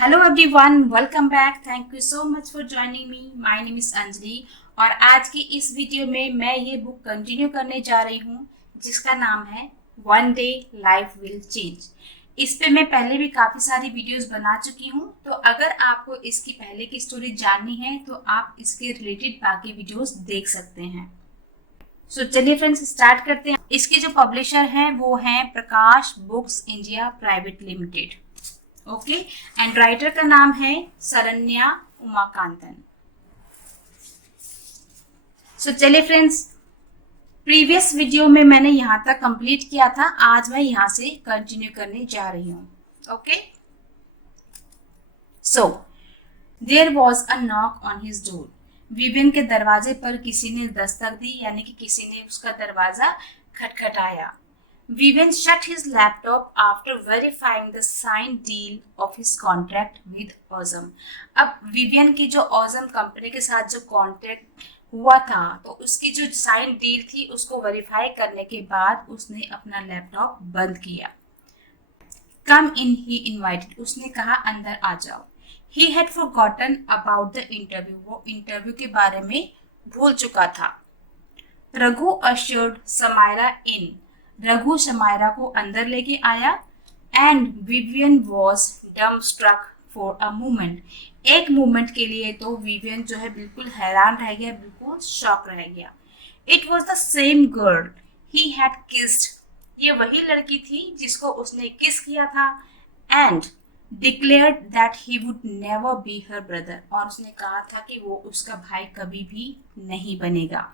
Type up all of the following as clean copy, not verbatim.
Hello everyone, welcome back. Thank you so much for joining me. My name is Anjali और आज की इस video में मैं ये बुक कंटिन्यू करने जा रही हूँ जिसका नाम है one day life will change. इस पे मैं पहले भी काफ़ी सारी वीडियोस बना चुकी हूँ, तो अगर आपको इसकी पहले की स्टोरी जाननी है तो आप इसके रिलेटेड बाकी वीडियोस देख सकते हैं। सो चलिए फ्रेंड्स, स्टार्ट करते हैं। इसके जो पब्लिशर हैं वो हैं Prakash books India private limited. Okay, and writer का नाम है शरण्या उमाकांतन। सो चलिए फ्रेंड्स, प्रीवियस वीडियो में मैंने यहाँ तक कंप्लीट किया था, आज मैं यहाँ से कंटिन्यू करने जा रही हूँ। Okay, so there was a knock on his door. Vivian के दरवाजे पर किसी ने दस्तक दी, यानी कि किसी ने उसका दरवाजा खटखटाया। Vivian shut his laptop after verifying the signed deal of his contract with Ozem. अब विवियन की जो ओजम कंपनी के साथ जो कॉन्ट्रैक्ट हुआ था, तो उसकी जो साइन डील थी उसको वेरीफाई करने के बाद उसने अपना लैपटॉप बंद किया। कम इन, ही इनवाइटेड, उसने कहा अंदर आ जाओ। He had forgotten about the interview, वो इंटरव्यू के बारे में भूल चुका था। रघु अश्योर्ड समायरा इन, रघु शमायरा को अंदर लेके आया। एंड विवियन वॉज डम स्ट्रक फॉर अ मोमेंट, एक मोमेंट के लिए तो विवियन जो है बिल्कुल हैरान रह गया, बिल्कुल शॉक रह गया। It was the same girl he had kissed, ये वही लड़की थी जिसको उसने किस किया था। And declared that he would never be her brother, और उसने कहा था कि वो उसका भाई कभी भी नहीं बनेगा।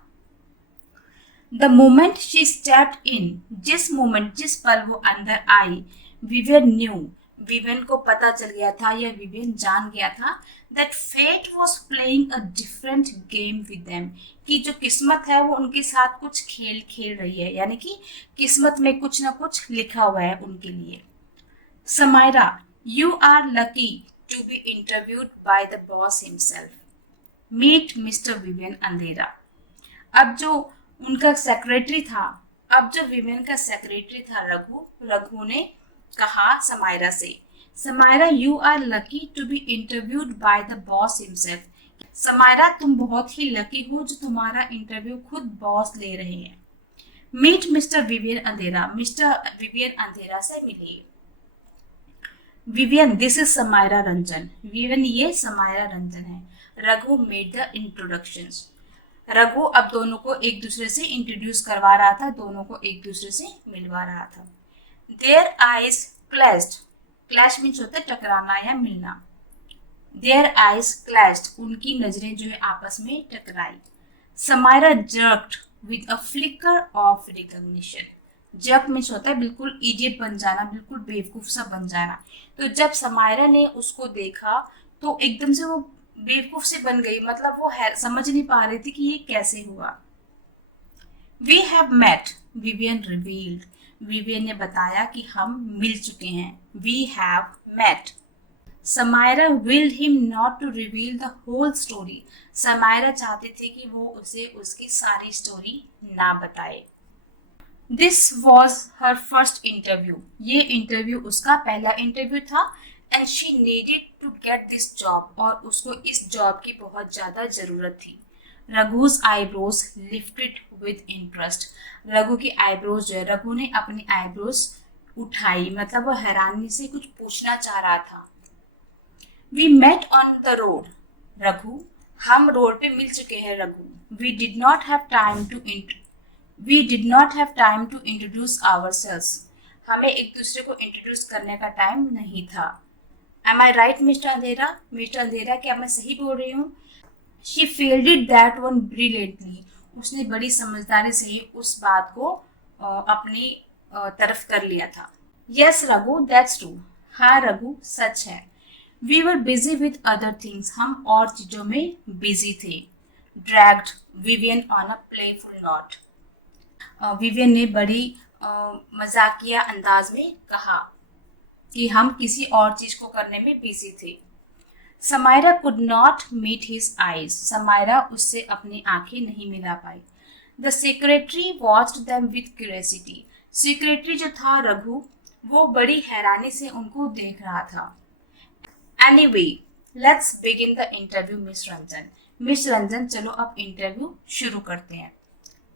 The moment she stepped in, जिस पल वो अंदर आई, विवियन न्यू, विवियन को पता चल गया था या विवियन जान गया था that fate was playing a different game with them, कि जो किस्मत है वो उनके साथ कुछ खेल खेल रही है, यानी कि किस्मत में कुछ ना कुछ लिखा हुआ है उनके लिए। Samaira, you are lucky to be interviewed by the boss himself, meet mister Vivian Andhera. अब जो उनका सेक्रेटरी था, अब जो विवियन का सेक्रेटरी था रघु ने कहा समायरा से, Samaira you are lucky to be interviewed by the boss himself, Samaira तुम बहुत ही लकी हो जो तुम्हारा इंटरव्यू खुद बॉस ले रहे हैं। मीट मिस्टर विवियन अंधेरा, मिस्टर विवियन अंधेरा से मिलिए। Vivian this is Samaira Ranjan, Vivian ये समायरा रंजन है। Raghu made the introductions, Raghu अब दोनों को एक दूसरे से इंट्रोड्यूस करवा रहा था, दोनों को एक दूसरे से मिलवा रहा था। Their eyes clashed, clash means होता है टकराना या मिलना। देयर आइज क्लैश्ड, उनकी नजरें जो है आपस में टकराई। Samaira jerked with a flicker of recognition, jerk means होता है बिल्कुल इडियट बन जाना, बिल्कुल बेवकूफ सा बन जाना। तो जब समायरा ने उसको देखा तो एकदम से वो बेवकूफ से बन गई, मतलब वो समझ नहीं पा रही थी कि ये कैसे हुआ। We have met, Vivian revealed, Vivian ने बताया कि हम मिल चुके हैं। We have met. Samaira willed him not to reveal the whole story, Samaira चाहती थी कि वो उसे उसकी सारी स्टोरी ना बताए। This was her first interview, ये इंटरव्यू उसका पहला इंटरव्यू था। And she needed to get this job, और उसको इस जॉब की बहुत ज़्यादा ज़रूरत थी। Raghu's eyebrows lifted with interest, Raghu की आईब्रोज जो है, रघु ने अपनी आईब्रोज उठाई, मतलब वो हैरानी से कुछ पूछना चाह रहा था। We met on the road, Raghu हम रोड पे मिल चुके हैं Raghu. We did not have time to introduce ourselves, हमें एक दूसरे को इंट्रोड्यूस करने का टाइम नहीं था। Am I right, मिस्टर अंधेरा? मिस्टर अंधेरा, क्या मैं सही बोल रही हूँ? She fielded that one brilliantly, उसने बड़ी समझदारी से उस बात को अपनी तरफ कर लिया था। Yes रघु, that's true, हाँ रघु सच है। We were busy with other things, हम और चीजों में बिजी थे। Dragged Vivian on a playful note, Vivian ने बड़ी मजाकिया अंदाज में कहा कि हम किसी और चीज को करने में बिजी थे। Samaira could not meet his eyes, Samaira उससे अपनी आंखें नहीं मिला पाई। The secretary watched them with curiosity, secretary जो था रघु, वो बड़ी हैरानी से उनको देख रहा था। Anyway, let's begin the interview, Miss Ranjan. Miss Ranjan, चलो अब इंटरव्यू शुरू करते हैं.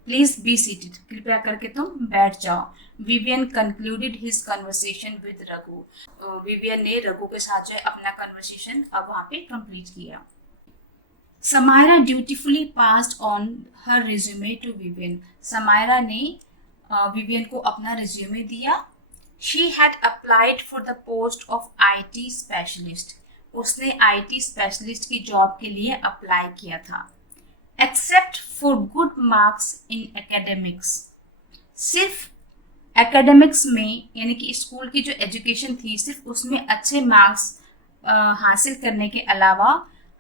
Please be seated. कृपया करके तुम बैठ जाओ. Vivian concluded his conversation with Raghu. Vivian ने रघु के साथ जो है अपना कन्वर्सेशन अब वहां पे कंप्लीट किया. Samaira dutifully passed on her resume to Vivian. Samaira ने विवियन को अपना रिज्यूमे दिया. She had applied for the post of IT specialist. उसने IT स्पेशलिस्ट की जॉब के लिए अप्लाई किया था. Except for good marks in academics. सिर्फ एकेडमिक्स में यानी कि स्कूल की जो एजुकेशन थी सिर्फ उसमें अच्छे मार्क्स हासिल करने के अलावा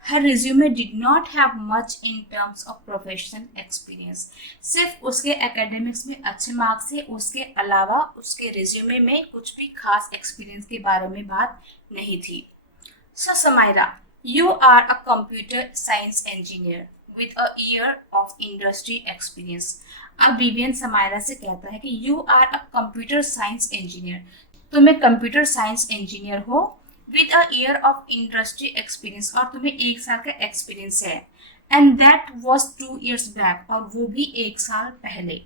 her resume did not have much in terms of professional experience. सिर्फ उसके एकेडमिक्स में अच्छे मार्क्स थे, उसके अलावा उसके रिज्यूमे में कुछ भी खास एक्सपीरियंस के बारे में बात नहीं थी. सो Samaira, you are a computer science engineer with a year of industry experience. अब विवियन समायरा से कहता है कि you are a computer science engineer. तुम एक कंप्यूटर साइंस इंजीनियर हो with a year of industry experience और तुम्हें 1 साल का एक्सपीरियंस है. And that was 2 years back और वो भी 1 साल पहले.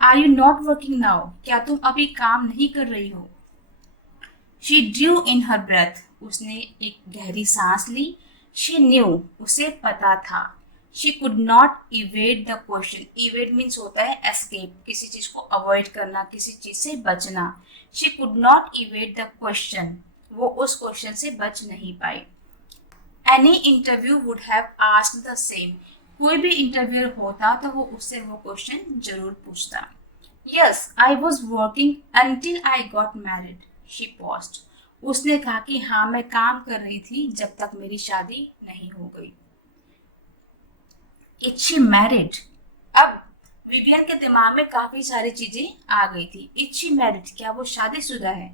Are you not working now? क्या तुम अभी काम नहीं कर रही हो? She drew in her breath. उसने एक गहरी सांस ली. She knew. उसे पता था. She could not evade the question. Evade means होता है escape, किसी चीज को avoid करना, किसी चीज से बचना. She could not evade the question. वो उस क्वेश्चन से बच नहीं पाई. Any interview would have asked the same. कोई भी इंटरव्यूअर होता तो वो उससे वो क्वेश्चन जरूर पूछता. Yes, I was working until I got married. She paused. उसने कहा कि हाँ मैं काम कर रही थी जब तक मेरी शादी नहीं हो गई. Is she married? अब विवियन के दिमाग में काफी सारी चीजें आ गई थी. Is she married? क्या वो शादीशुदा है?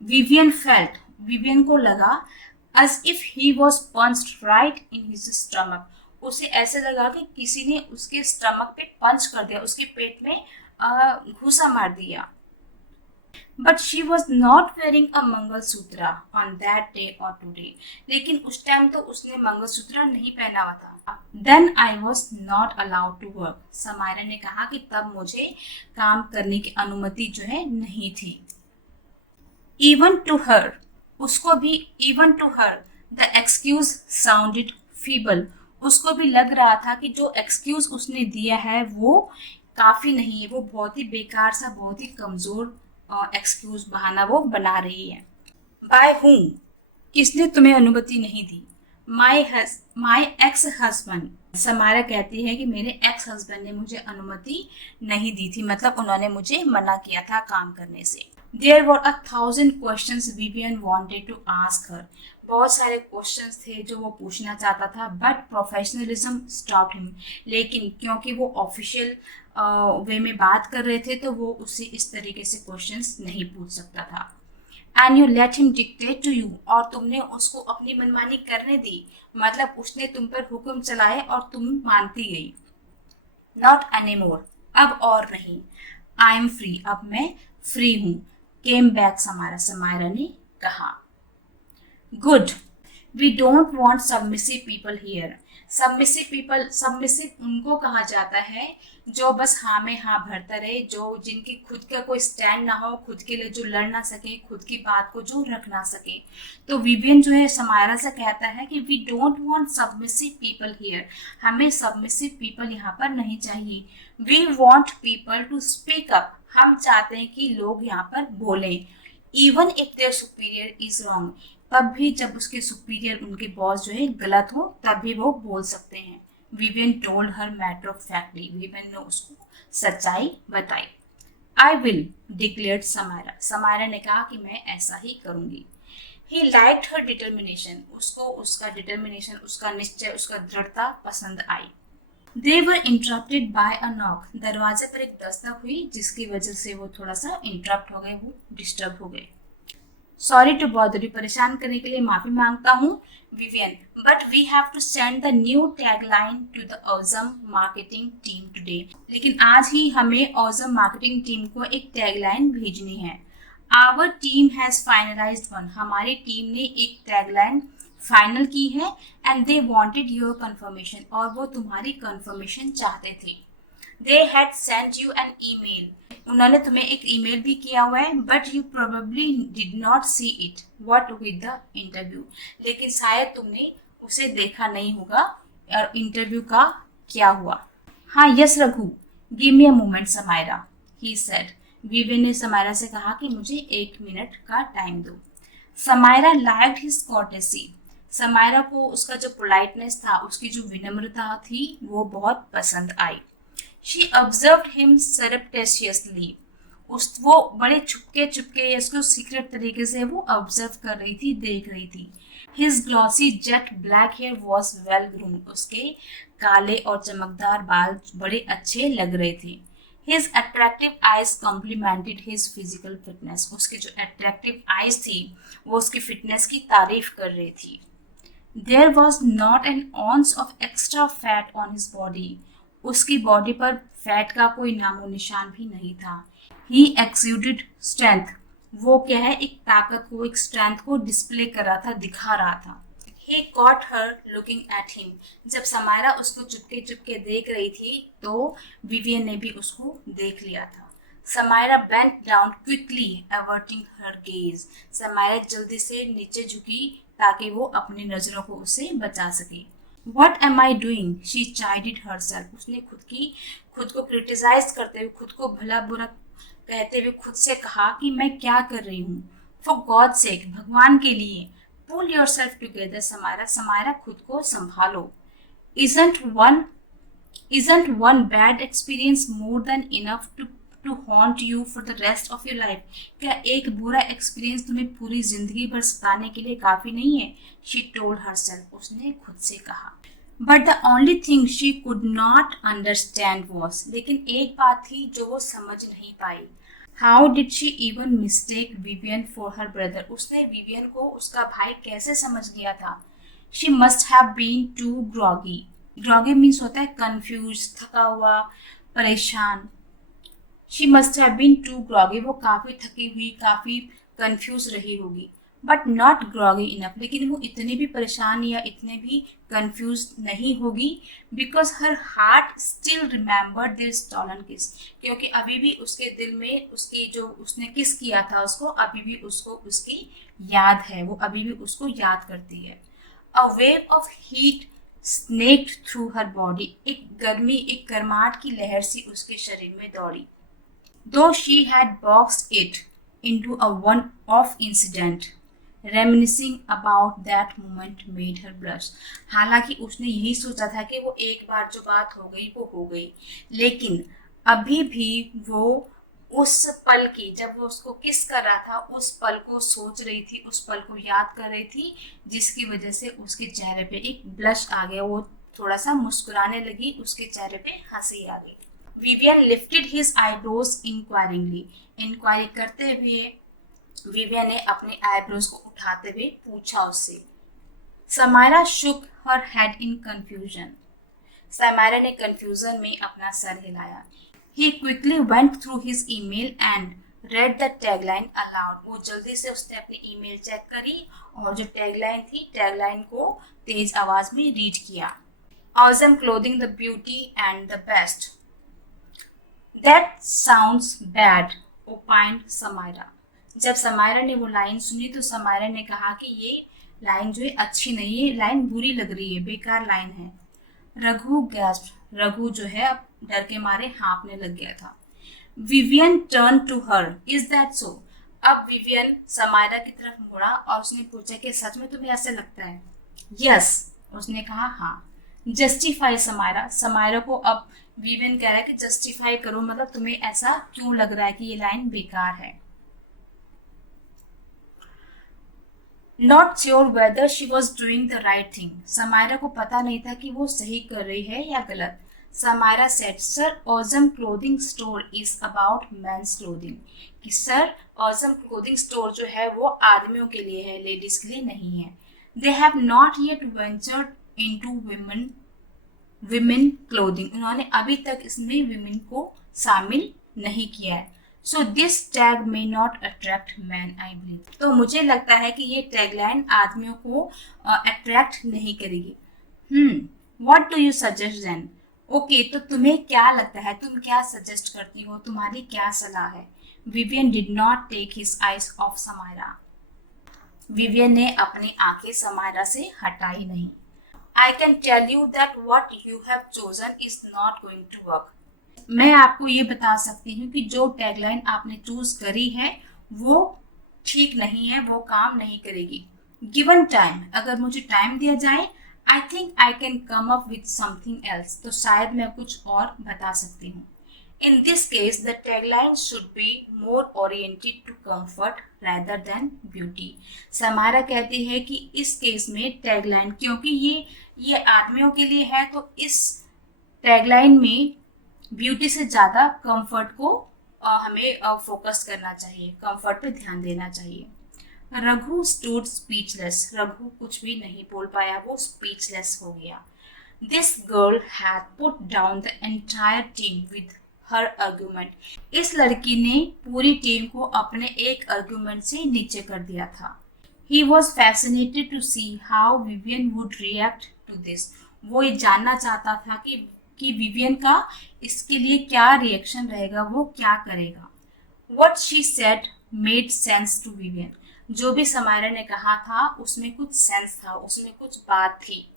Vivian felt. विवियन को लगा as if he was punched right in his stomach. उसे ऐसे लगा कि किसी ने उसके स्टमक पे पंच कर दिया, उसके पेट में घूसा मार दिया. But she was not wearing a mangalsutra on that day or today. लेकिन उस टाइम तो उसने मंगलसूत्र नहीं पहना हुआ था. Then I was not allowed to work. Samaira ने कहा कि तब मुझे काम करने की अनुमति जो है नहीं थी. Even to her, उसको भी even to her, the excuse sounded feeble. उसको भी लग रहा था कि जो एक्सक्यूज उसने दिया है वो काफी नहीं है, वो बहुत ही बेकार सा, बहुत ही कमजोर एक्सक्यूज बहाना वो बना रही है. By whom? किसने तुम्हें अनुमति नहीं दी? My ex husband. समायरा कहती है कि मेरे एक्स हस्बैंड ने मुझे अनुमति नहीं दी थी, मतलब उन्होंने मुझे मना किया था काम करने से. There were 1,000 questions Vivian wanted to ask her. बहुत सारे क्वेश्चंस थे जो वो पूछना चाहता था, बट प्रोफेशनलिज्म स्टॉप्ड हिम. लेकिन क्योंकि वो ऑफिशियल वे में बात कर रहे थे तो वो उससे इस तरीके से क्वेश्चंस नहीं पूछ सकता था. And you let him dictate to you. और तुमने उसको अपनी मनमानी करने दी, मतलब उसने तुम पर हुक्म चलाए और तुम मानती गई. Not anymore. अब और नहीं. I am free. अब मैं फ्री हूँ. केम बैक समायरा ने कहा. Good. We don't want submissive people here. Submissive उनको कहा जाता है जो बस हाँ में हाँ भरता रहे, जो जिनकी खुद का कोई स्टैंड ना हो, खुद के लिए जो लड़ ना सके, खुद की बात को जो रख ना सके. तो विवियन जो है समायरा से कहता है कि we don't want submissive people here. हमें सबमिसिव पीपल यहाँ पर नहीं चाहिए. We want people to speak up. हम चाहते हैं कि लोग यहाँ पर बोलें. Even if their superior is wrong. तब भी जब उसके सुपीरियर, उनके बॉस जो है गलत हो, तब भी वो बोल सकते हैं. Vivian told her matter of factly. Vivian ने उसको सच्चाई बताई. आई विल डिक्लेयर्ड समायरा ने कहा कि मैं ऐसा ही करूंगी. He liked her determination. उसको उसका डिटर्मिनेशन, उसका निश्चय, उसका दृढ़ता पसंद आई. दे वर इंटरप्टेड बाय अ नॉक. दरवाजे पर एक दस्तक हुई जिसकी वजह से वो थोड़ा सा इंटरप्ट हो गए, वो डिस्टर्ब हो गए. Sorry to bother you. परेशान करने के लिए माफी मांगता हूँ Vivian, but we have to send the new tagline to the awesome marketing team today. लेकिन आज ही हमें ऑसम मार्केटिंग टीम को एक टैगलाइन भेजनी है. Our team has finalised one. हमारी टीम ने एक टैगलाइन फाइनल की है, and they wanted your confirmation, और वो तुम्हारी कंफर्मेशन चाहते थे. They had sent you an email, उन्होंने तुम्हें एक ईमेल भी किया हुआ है, but you probably did not see it what with the interview, लेकिन शायद तुमने उसे देखा नहीं होगा और इंटरव्यू का क्या हुआ. हाँ yes Raghu, give me a moment Samaira, he said. Vivian ने समायरा से कहा कि मुझे 1 मिनट का टाइम दो. Samaira liked his courtesy, Samaira को उसका जो पोलाइटनेस था, उसकी जो विनम्रता थी, वो बहुत पसंद आई. शी ऑब्जर्व्ड हिम सरप्टेशियसली, वो बड़े छुपके छुपके, इसको सीक्रेट तरीके से वो ऑब्जर्व कर रही थी, देख रही थी. His glossy jet black hair was well groomed, उसके काले और चमकदार बाल बड़े अच्छे लग रहे थे. His attractive eyes complimented his physical fitness, उसके जो attractive eyes थी वो उसकी फिटनेस की तारीफ कर रही थी. There was not an ounce of extra fat on his body, उसकी बॉडी पर फैट का कोई नामो निशान भी नहीं था. He exuded strength, वो क्या है, एक ताकत को, एक स्ट्रेंथ को डिस्प्ले कर रहा था, दिखा रहा था. He caught her looking at him, जब समायरा उसको चुपके चुपके देख रही थी तो विवियन ने भी उसको देख लिया था. Samaira bent down quickly averting her gaze, Samaira जल्दी से नीचे झुकी ताकि वो अपनी नजरों को उससे बचा सके. What am I doing? She chided herself, उसने खुद को क्रिटिसाइज करते हुए, खुद को भला बुरा कहते हुए खुद से कहा कि मैं क्या कर रही हूँ. For God's sake, भगवान के लिए, pull yourself together, समायरा खुद को संभालो. Isn't one bad experience more than enough to haunt you for the rest of your life? क्या एक बुरा एक्सपीरियंस तुम्हें पूरी जिंदगी भर सताने के लिए काफी नहीं है? She told herself, उसने खुद से कहा. But the only thing she could not understand was, लेकिन एक बात थी जो वो समझ नहीं पाई. How did she even mistake Vivian for her brother? उसने विवियन को उसका भाई कैसे समझ लिया था? She must have been too groggy. Groggy means होता है confused, थका हुआ, परेशान. She must have been too groggy. वो काफी थकी हुई, काफी confused रही होगी. But not groggy enough. लेकिन वो इतनी भी परेशान या इतने भी confused नहीं होगी. Because her heart still remembered their stolen kiss. क्योंकि अभी भी उसके दिल में उसकी जो उसने किस किया था उसको, अभी भी उसको उसकी याद है, वो अभी भी उसको याद करती है. A wave of heat snaked through her body. एक गर्मी, एक गर्माहट की लहर सी उसके शरीर में दौड़ी. Though she had boxed it into a one-off incident, reminiscing about that moment made her blush. हालांकि उसने यही सोचा था कि वो एक बार जो बात हो गई वो हो गई, लेकिन अभी भी वो उस पल की, जब वो उसको किस कर रहा था, उस पल को सोच रही थी, उस पल को याद कर रही थी, जिसकी वजह से उसके चेहरे पे एक ब्लश आ गया. वो थोड़ा सा मुस्कुराने लगी, उसके चेहरे पे हंसी आ गई. Vivian lifted his eyebrows inquiringly. Inquiry करते हुए विवियन ने अपने आईब्रोज को उठाते हुए पूछा उससे. Samaira shook her head in confusion. Samaira ने कंफ्यूजन में अपना सर हिलाया. He quickly went through his email and read the tagline aloud. वो जल्दी से उसने अपनी ईमेल चेक करी और जो टैगलाइन थी, टैगलाइन को तेज आवाज में रीड किया. Awesome clothing, the beauty and the best. That sounds bad, opined Samaira. जब समायरा ने वो लाइन सुनी तो समायरा ने कहा कि ये लाइन जो है अच्छी नहीं है, लाइन बुरी लग रही है, बेकार लाइन है. रघु gasped. रघु जो है अब डर के मारे हाँफने लग गया था. Vivian turn to her. Is that so? अब विवियन समायरा की तरफ मुड़ा और उसने पूछा कि सच में तुम्हें ऐसे लगता है? यस, उसने कहा हाँ. जस्टिफाई समायरा. समायरा को अब विवियन कह रहा है कि जस्टिफाई करो, मतलब तुम्हें ऐसा क्यों लग रहा है कि ये लाइन बेकार है. Not sure whether she was doing the right thing. Samaira को पता नहीं था कि वो सही कर रही है या गलत. Samaira said, Sir, Awesome Clothing Store is about men's clothing. कि सर, Awesome Clothing Store जो है वो आदमियों के लिए है, लेडीज के लिए नहीं है. They have not yet ventured into women clothing. उन्होंने अभी तक इसमें women को शामिल नहीं किया है. So this tag may not attract man I believe. तो मुझे लगता है कि ये टैगलाइन आदमियों को अट्रैक्ट नहीं करेगी। What do you suggest then? Okay, तो तुम्हें क्या लगता है, तुम क्या सजेस्ट करती हो, तुम्हारी क्या सलाह है? Vivian did not take his eyes off Samaira. Vivian ने अपनी आंखें समायरा से हटाई नहीं। I can tell you that what you have chosen is not going to work. मैं आपको ये बता सकती हूँ कि जो टैगलाइन आपने चूज करी है वो ठीक नहीं है, वो काम नहीं करेगी। गिवन टाइम, अगर मुझे टाइम दिया जाए, I think I can come up with something else, तो शायद मैं कुछ और बता सकती हूँ। In this case the tagline should be more oriented to comfort rather than beauty. Samara कहती है कि इस केस में टैगलाइन, क्योंकि ये आदमियों के लिए है, तो इस टैगलाइन में ब्यूटी से ज़्यादा कंफर्ट को हमें फोकस करना चाहिए, कंफर्ट पे ध्यान देना चाहिए। Raghu stood speechless. रघु कुछ भी नहीं बोल पाया, वो स्पीचलेस हो गया। This girl had put down the entire team with her argument. इस लड़की ने पूरी टीम को अपने एक आर्गुमेंट से नीचे कर दिया था। He was fascinated to see how Vivian would react to this. वो ये जानना चाहता था कि विवियन का इसके लिए क्या रिएक्शन रहेगा, वो क्या करेगा। What she said made sense to Vivian. जो भी समायरा ने कहा था उसमें कुछ सेंस था, उसमें कुछ बात थी।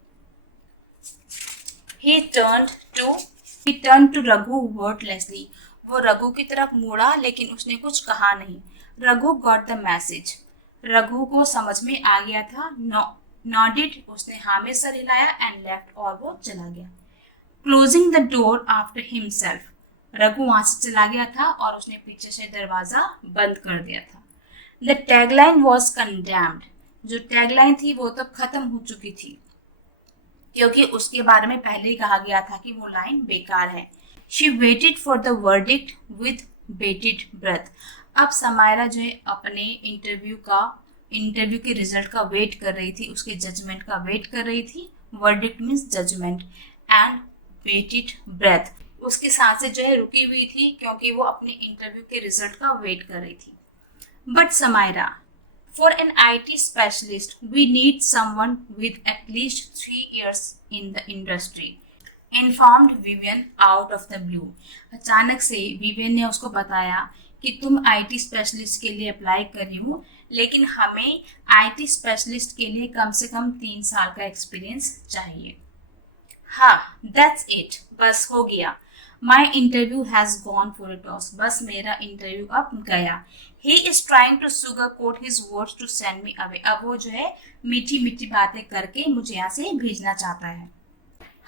He turned to Raghu wordlessly. वो रघु की तरफ मुड़ा लेकिन उसने कुछ कहा नहीं। Raghu got the message. Raghu को समझ में आ गया था। नॉडिड, उसने हाँ में सर हिलाया एंड लेफ्ट, और वो चला गया। Closing the door after himself. Raghu वहां से चला गया था और उसने पीछे से दरवाजा बंद कर दिया था। The tagline was condemned. जो टैगलाइन थी वो तो खत्म हो चुकी थी, क्योंकि उसके बारे में पहले ही कहा गया था कि वो लाइन बेकार है। She waited for the verdict with bated breath. अब समायरा जो है अपने इंटरव्यू के रिजल्ट का वेट कर रही थी, उसके जजमेंट का वेट कर रही थी। Verdict means judgement and bated breath, उसकी सांसें जो है रुकी हुई थी क्योंकि वो अपने इंटरव्यू के रिजल्ट का वेट कर रही थी। But Samaira, for an IT specialist we need someone with at least 3 years in the industry, informed Vivian out of the blue. अचानक से विवियन ने उसको बताया कि तुम IT स्पेशलिस्ट के लिए अप्लाई कर रही हो, लेकिन हमें IT स्पेशलिस्ट के लिए कम से कम 3 साल का एक्सपीरियंस चाहिए। हाँ, दैट्स इट, बस हो गया। My interview has gone for a toss. बस मेरा इंटरव्यू अब गया। He is trying to sugar coat his words to send me away. अब वो जो है मीठी मीठी बातें करके मुझे यहाँ से भेजना चाहता है।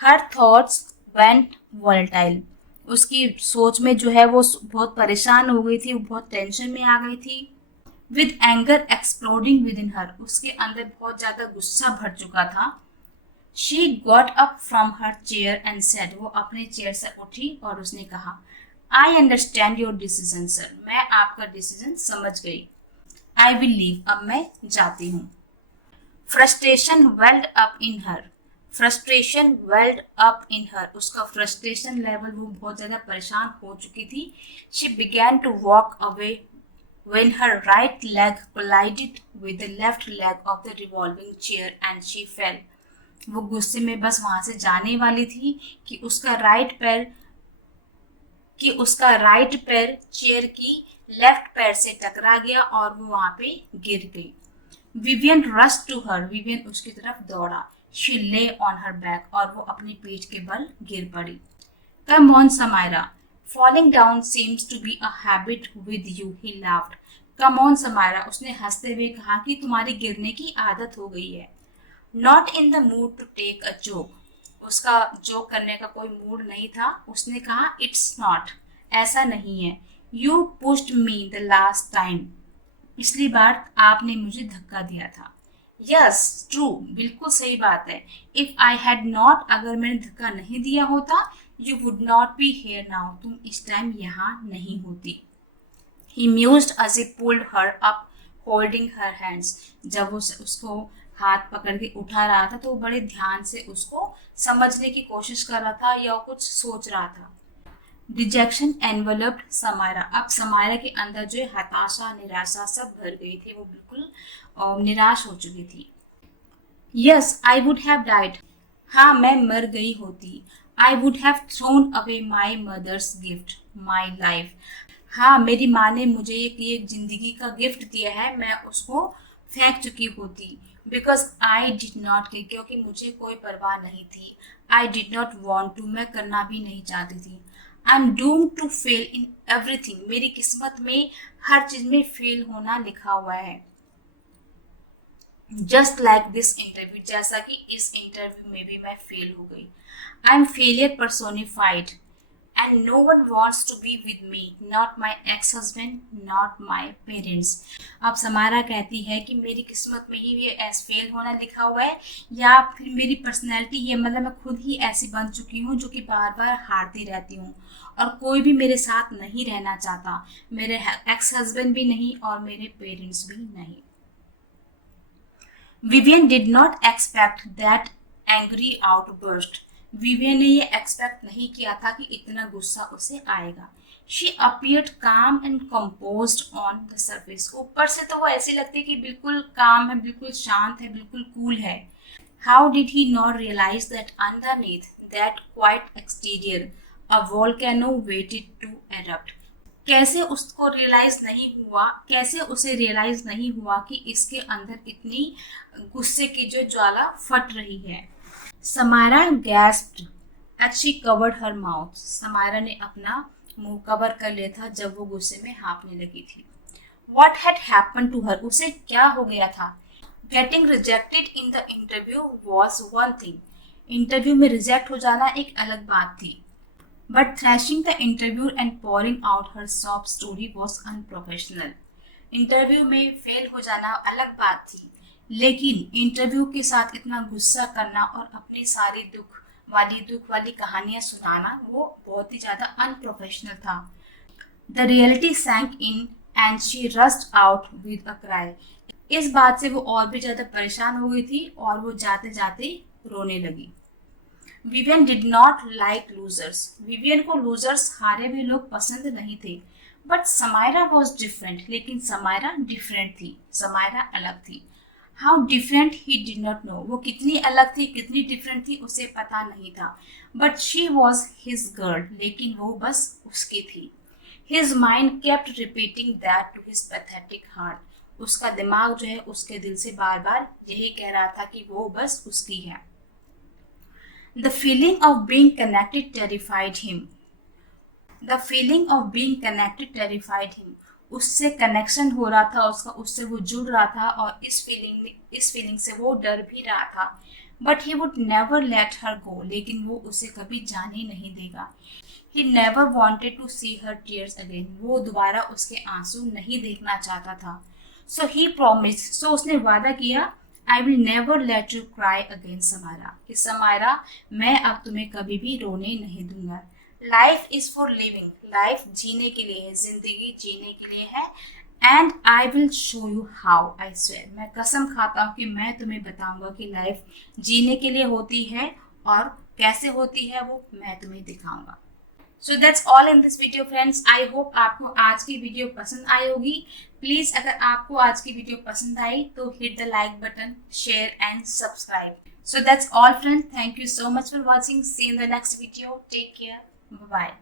Her thoughts went volatile. उसकी सोच में जो है वो बहुत परेशान हो गई थी, वो बहुत टेंशन में आ गई थी। With anger exploding within her, उसके अंदर बहुत ज्यादा गुस्सा भर चुका था। She got up from her chair and said, वो अपने चेयर से उठी और उसने कहा, I understand your decision sir, मैं आपका डिसीजन समझ गई। आई विल लीव, अब मैं जाती हूँ। Frustration welled up in her. Frustration welled up in her, उसका फ्रस्ट्रेशन लेवल, वो बहुत ज़्यादा परेशान हो चुकी थी। She began to walk away when her right leg collided with the left leg of the revolving chair and she fell. वो गुस्से में बस वहां से जाने वाली थी कि उसका राइट पैर चेयर की लेफ्ट पैर से टकरा गया और वो वहां पे गिर गई। Vivian rush to her, Vivian उसकी तरफ दौड़ा। शी ले ऑन हर बैक, और वो अपनी पीठ के बल गिर पड़ी। Come on Samaira, falling down seems to be a habit with you, he laughed. Come on Samaira, उसने हंसते हुए कहा कि तुम्हारी गिरने की आदत हो गई है। Not in the mood to take a joke, उसका जोक करने का कोई मूड नहीं था। उसने कहा, इट्स नॉट, ऐसा नहीं है। You pushed me the last time, पिछली बार आपने मुझे धक्का दिया था। यस ट्रू, बिल्कुल सही बात है। इफ आई हैड नॉट, अगर मैंने धक्का नहीं दिया होता, you would not be here now, तुम इस टाइम यहाँ नहीं होती। He mused as he pulled her up, holding her hands. जब वो उसको हाथ पकड़ के उठा रहा था तो वो बड़े ध्यान से उसको समझने की कोशिश कर रहा था या कुछ सोच रहा था। Detection enveloped Samaira. अब समायरा के अंदर जो है हताशा, निराशा सब भर गई थी। वो बिल्कुल निराश हो चुकी थी। Yes I would have died. हाँ मैं मर गई होती। I would have thrown away my mother's gift, my life. हाँ मेरी माँ ने मुझे एक जिंदगी का गिफ्ट दिया है, मैं उसको फेंक चुकी होती। Because I did not care, क्योंकि मुझे कोई परवाह नहीं थी। I did not want to, मैं करना भी नहीं चाहती थी। I am doomed to fail in everything, मेरी किस्मत में हर चीज में फेल होना लिखा हुआ है। जस्ट लाइक दिस इंटरव्यू, जैसा कि इस इंटरव्यू में भी मैं फेल हो गई। I am failure personified and no one wants to be with me, not my ex husband, not my parents. अब समारा कहती है कि मेरी किस्मत में ही ये ऐस फेल होना लिखा हुआ है, या फिर मेरी पर्सनैलिटी ये, मतलब मैं खुद ही ऐसी बन चुकी हूँ जो कि बार बार हारती रहती हूँ और कोई भी मेरे साथ नहीं रहना चाहता। मेरे एक्स हस्बैंड भी नहीं और मेरे पेरेंट्स भी नहीं। Vivian did not expect that angry outburst. Vivian ने ये एक्सपेक्ट नहीं किया था कि इतना गुस्सा उसे आएगा। शी अपीयर्ड काम and composed on the surface. ऊपर से तो वो ऐसी लगती है कि बिल्कुल काम है, बिल्कुल शांत है, बिल्कुल कूल है। How did he not realize that underneath that quiet exterior a volcano waited to erupt. कैसे उसको रियलाइज नहीं हुआ, कैसे उसे रियलाइज नहीं हुआ कि इसके अंदर इतनी गुस्से की जो ज्वाला फट रही है। Samara gasped as she covered her mouth. Samara ने अपना मुंह कवर कर लिया था जब वो गुस्से में हाँफने लगी थी। What had happened to her, उसे क्या हो गया था। Getting rejected in the interview was one thing, interview में रिजेक्ट हो जाना एक अलग बात थी। But thrashing the interview and pouring out her sob story was unprofessional. Interview में फेल हो जाना अलग बात थी, लेकिन इंटरव्यू के साथ इतना गुस्सा करना और अपनी सारी दुख वाली कहानियां सुनाना वो बहुत ही ज्यादा अनप्रोफेशनल था। The reality sank in and she rushed out with a cry. इस बात से वो और भी ज्यादा परेशान हो गई थी और वो जाते जाते रोने लगी। Vivian did not like losers. Vivian को लूजर्स, हारे हुए लोग पसंद नहीं थे। बट समायरा वॉज डिफरेंट, लेकिन समायरा डिफरेंट थी, समायरा अलग थी। How different he did not know, वो कितनी अलग थी, कितनी डिफरेंट थी उसे पता नहीं था। But she was his girl, लेकिन वो बस उसकी थी। His mind kept repeating that to his pathetic heart. उसका दिमाग जो है उसके दिल से बार बार यही कह रहा था कि वो बस उसकी है। The feeling of being connected terrified him. The feeling of being connected terrified him. उससे कनेक्शन हो रहा था उसका, उससे वो जुड़ रहा था और इस फीलिंग से वो डर भी रहा था। But he would never let her go, लेकिन वो उसे कभी जाने नहीं देगा। He never wanted to see her tears again, वो दोबारा उसके आंसू नहीं देखना चाहता था। सो ही प्रॉमिस, सो उसने वादा किया, I will never let you cry again Samaira, कि समायरा मैं अब तुम्हें कभी भी रोने नहीं दूंगा। Life is for living, life जीने के लिए है, जिंदगी जीने के लिए है। And I will show you how, I swear, मैं कसम खाता हूँ कि मैं तुम्हें बताऊंगा कि लाइफ जीने के लिए होती है और कैसे होती है वो मैं तुम्हें दिखाऊंगा। So that's all in this video friends. I hope आपको आज की वीडियो पसंद आई होगी। प्लीज अगर आपको आज की वीडियो पसंद आई तो hit the like button, share and subscribe. So that's all friends, thank you so much for watching. See you in the next video. Take care. Bye bye.